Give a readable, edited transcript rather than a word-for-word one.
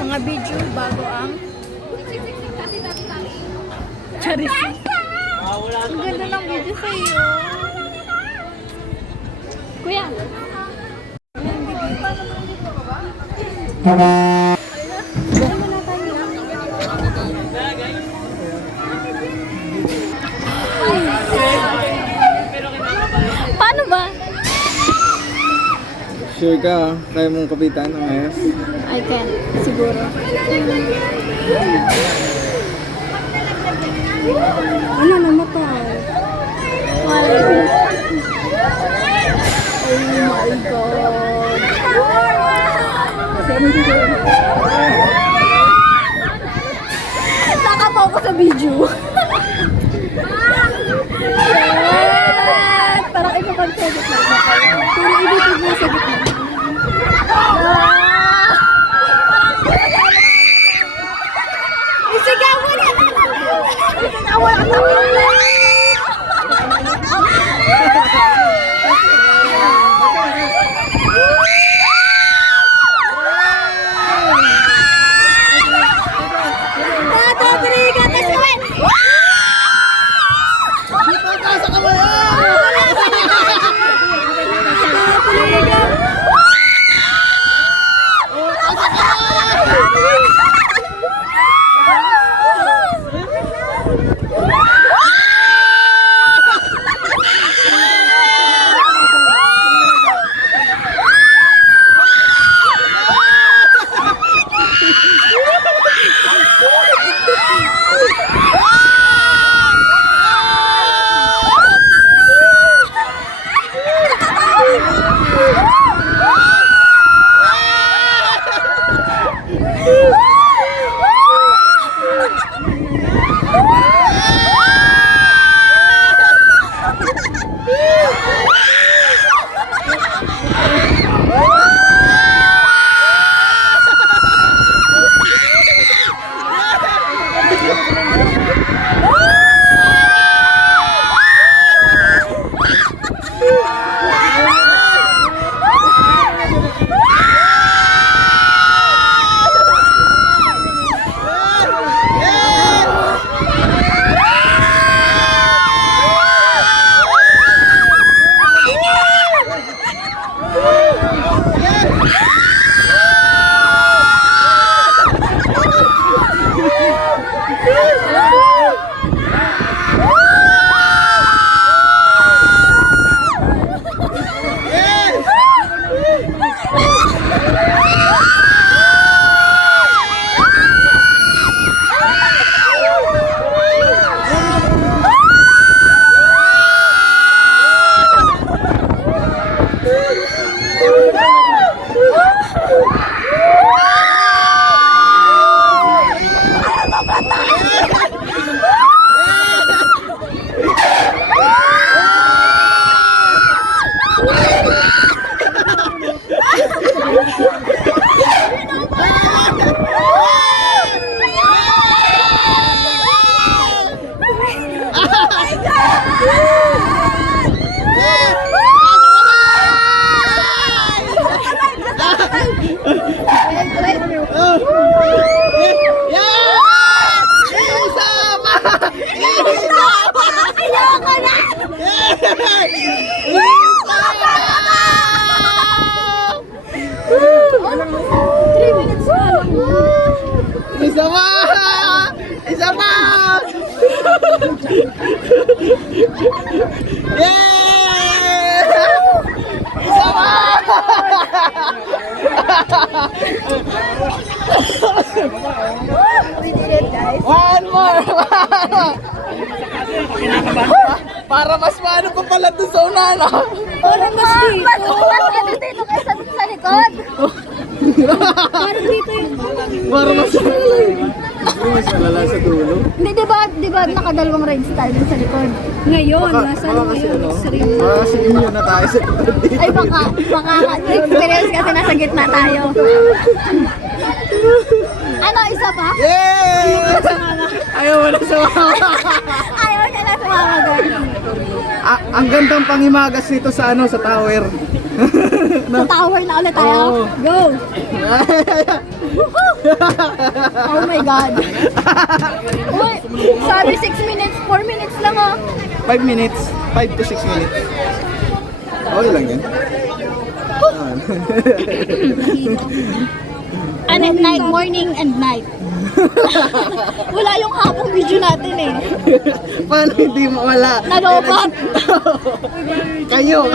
Mga video bago ang Charis. Ang ganda ng video sa iyo. Kuya. Paano ba? Sure ka, kaya mong kapitan ang ayos? I can, siguro. Ano namatay? Oh my God. Nakapaw ko sa video. Parang ipapag-edit na. Pero i-edit mo sa gitna. Isigaw mo na! Wala ka Isa pa! Isa pa! Yeah! Isa pa! We did it, guys. One more! Para mas maano pa pala doon sa unahan. Parang mas dito. Mas dito kaysa sa likod. Parang dito yung... Para mas malala sa dulo. Hindi, diba nakadalawang ride style sa likod? Ngayon, nasa ngayon. Baka kasi immune na tayo sa likod dito. Ay, baka experience kasi nasa gitna tayo. Ano, isa pa? Yay! Ayaw mo na sumama. Ayaw niya na sumama, guys. Ang gandang pangimagas nito sa sa tower. Sa tower na ulit tayo. Oo. Go! Oh my God. Uy, sabi 6 minutes, 4 minutes lang oh. 5 minutes. 5 to 6 minutes. Okay lang yan. And at night, morning and night. Wala yung hapong video natin eh. Paano hindi mawala? Nalobat. Kayo.